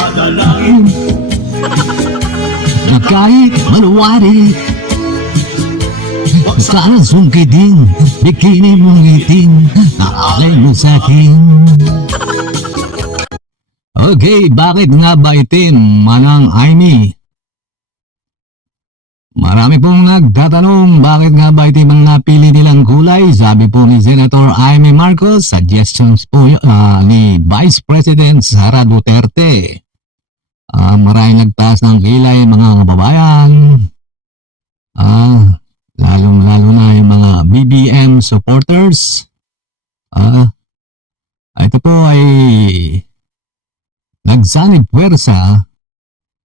Manalangin na kahit maluwari, sana sungkitin, bikini mong itim, naalay mo sa'kin. Okay, bakit nga ba itim, Manang Aimee? Marami pong nagtatanong bakit nga ba itim ang napili nilang kulay. Sabi po ni Senator Aimee Marcos, suggestions po ni Vice President Sara Duterte. Maraming nagtaas ng kilay mga kababayan. Lalong-lalo na yung mga BBM supporters. Ito po ay nagsanib puwersa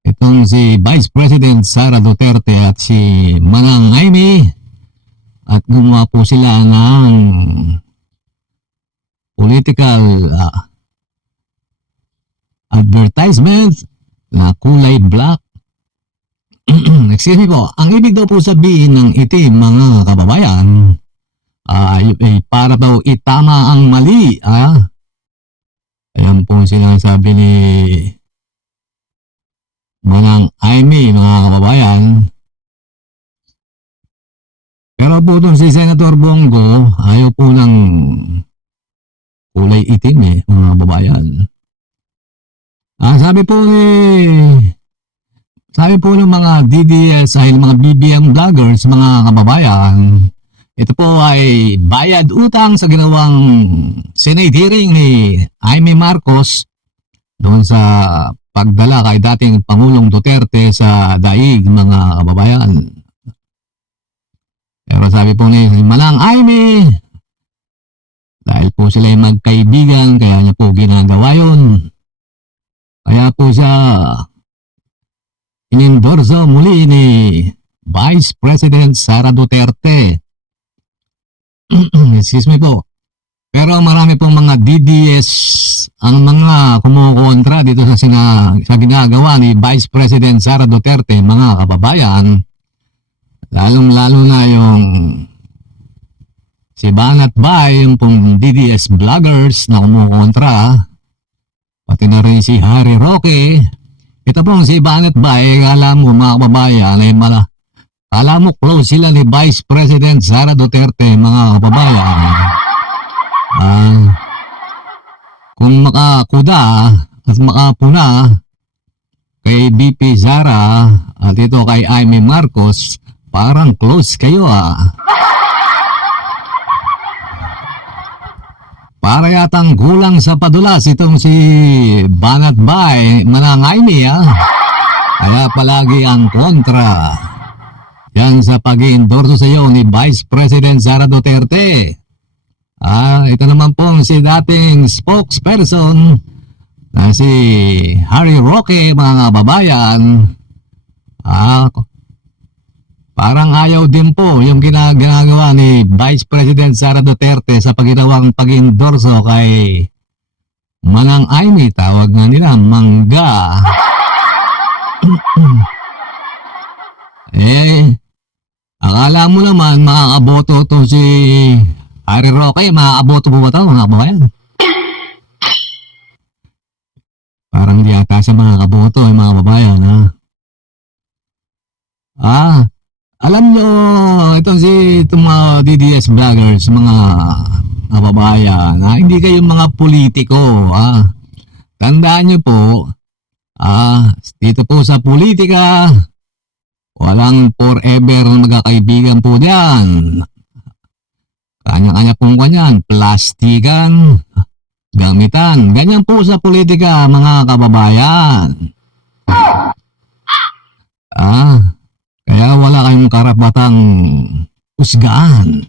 itong si Vice President Sara Duterte at si Manang Aimee at gumawa po sila ng political advertisement na kulay black. Excuse me po, ang ibig daw po sabihin ng itim mga kababayan ay para daw itama ang mali. Ayan po sinasabi ni Manang Aimee mga kababayan. Pero po itong si Senator Bongo ayaw po ng kulay itim mga kababayan. Sabi po ng mga DDS ay mga BBM vloggers, mga kababayan, ito po ay bayad utang sa ginawang Senate hearing ni Aimee Marcos doon sa pagdala kay dating Pangulong Duterte sa daig, mga kababayan. Pero sabi po ni Manang Aimee, dahil po sila ay magkaibigan, kaya niya po ginagawa yun. Kaya po siya inendorso muli ni Vice President Sara Duterte. Excuse me po. Pero marami pong mga DDS ang mga kumukontra dito sa ginagawa ni Vice President Sara Duterte, mga kababayan. Lalong-lalo na yung si Banat Bay, yung pong DDS vloggers na kumukontra. Pati na rin si Harry Roque. Ito pong si Banat Bay, alam mo mga kababayan, alam mo close sila ni Vice President Sara Duterte, mga kababayan. Kung makakuda at makapuna kay BP Sara at ito kay Aimee Marcos, parang close kayo Para yatang gulang sa padulas itong si Banat Bay, Manang Aimee Kaya palagi ang kontra yan sa pag-iendorso sa iyo ni Vice President Sara Duterte. Ito naman pong si dating spokesperson na si Harry Roque, mga kababayan. Parang ayaw din po yung ginagawa ni Vice President Sara Duterte sa pagginawang pag-endorso kay Manang Aimee. Tawag nga nila mangga. Akala mo naman makakaboto to si Harry Roque. Makakaboto po ba ito, mga kababayan? Parang di ata siya makakaboto mga kababayan, alam nyo, itong mga DDS vloggers, mga kababayan, hindi kayo mga politiko. Tandaan nyo po, dito po sa politika, walang forever na magkakaibigan po diyan. Kanya-kanya pong kanyan, plastikan, gamitan. Ganyan po sa politika, mga kababayan. Kaya wala kayong karapatang husgahan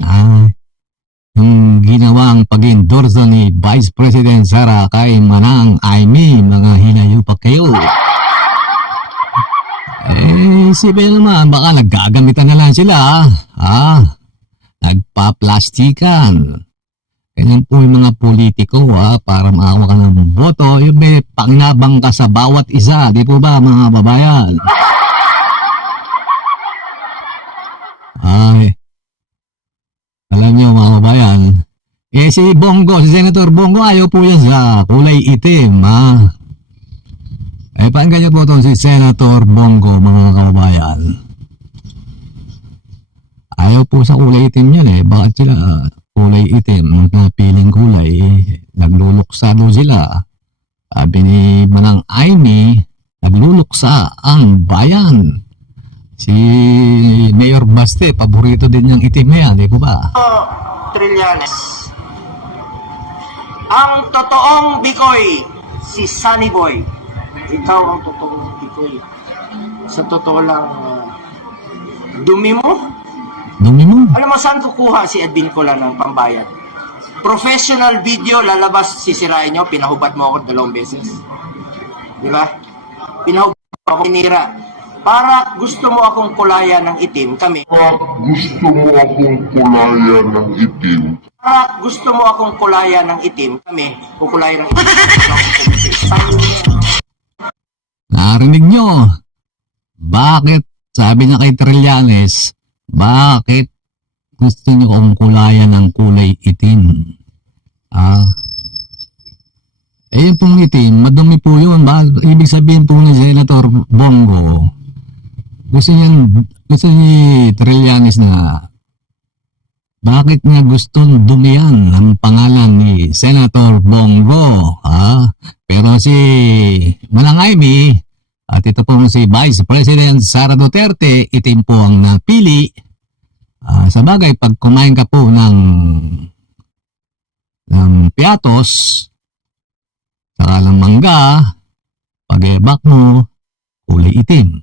yung ginawang pag-endorso ni Vice President Sara kay Manang Aimee. Mga hinayo pa kayo. Isipin naman, baka naggagamitan na lang sila. Nagpa-plastikan. Ganyan po yung mga politiko para makawa ka ng boto. Yung may panginabang ka sa bawat isa. Di po ba, mga babayan? Alam nyo mga kabayan, si Bongo, si Senator Bongo, ayaw po yan sa kulay itim. Ay, pakinggan niyo po itong si Senator Bongo, mga kababayan. Ayaw po sa kulay itim yun eh. Bakit sila kulay itim? Napiling kulay. Nagluluksa daw sila. Sabi ni Manang Aimee, nagluluksa ang bayan. Si Mayor Baste, paborito din niyang itim na yan, di ko ba? Trillanes. Ang totoong Bikoy, si Sunny Boy. Ikaw ang totoong Bikoy. Sa totoo lang, dumi mo? Dumi mo? Alam mo saan kukuha si Edwin Cola ng pambayad? Professional video, lalabas, sisirain nyo, pinahubad mo ako 2 beses. Di ba? Pinahubad ako, pinira. Para gusto mo akong kulayan ng itim, kami. Gusto mo akong kulayan ng itim. Para gusto mo akong kulayan ng itim, kami, kukulayan ng itim. Narinig nyo? Bakit? Sabi niya kay Trillanes, bakit gusto niyo kong kulayan ng kulay itim? Eh, yung pong itim, madumi po yun. Ibig sabihin po ni Senator Bongo, gusto ni Trillanes na bakit niya gustong dumihan ang pangalan ni Senator Bongo. Pero si Manang Aimee at ito pong si Vice President Sara Duterte, itim po ang napili. Sa bagay, pag kumain ka po ng piatos, saka ng mangga, pag-ebak mo, kulay itim.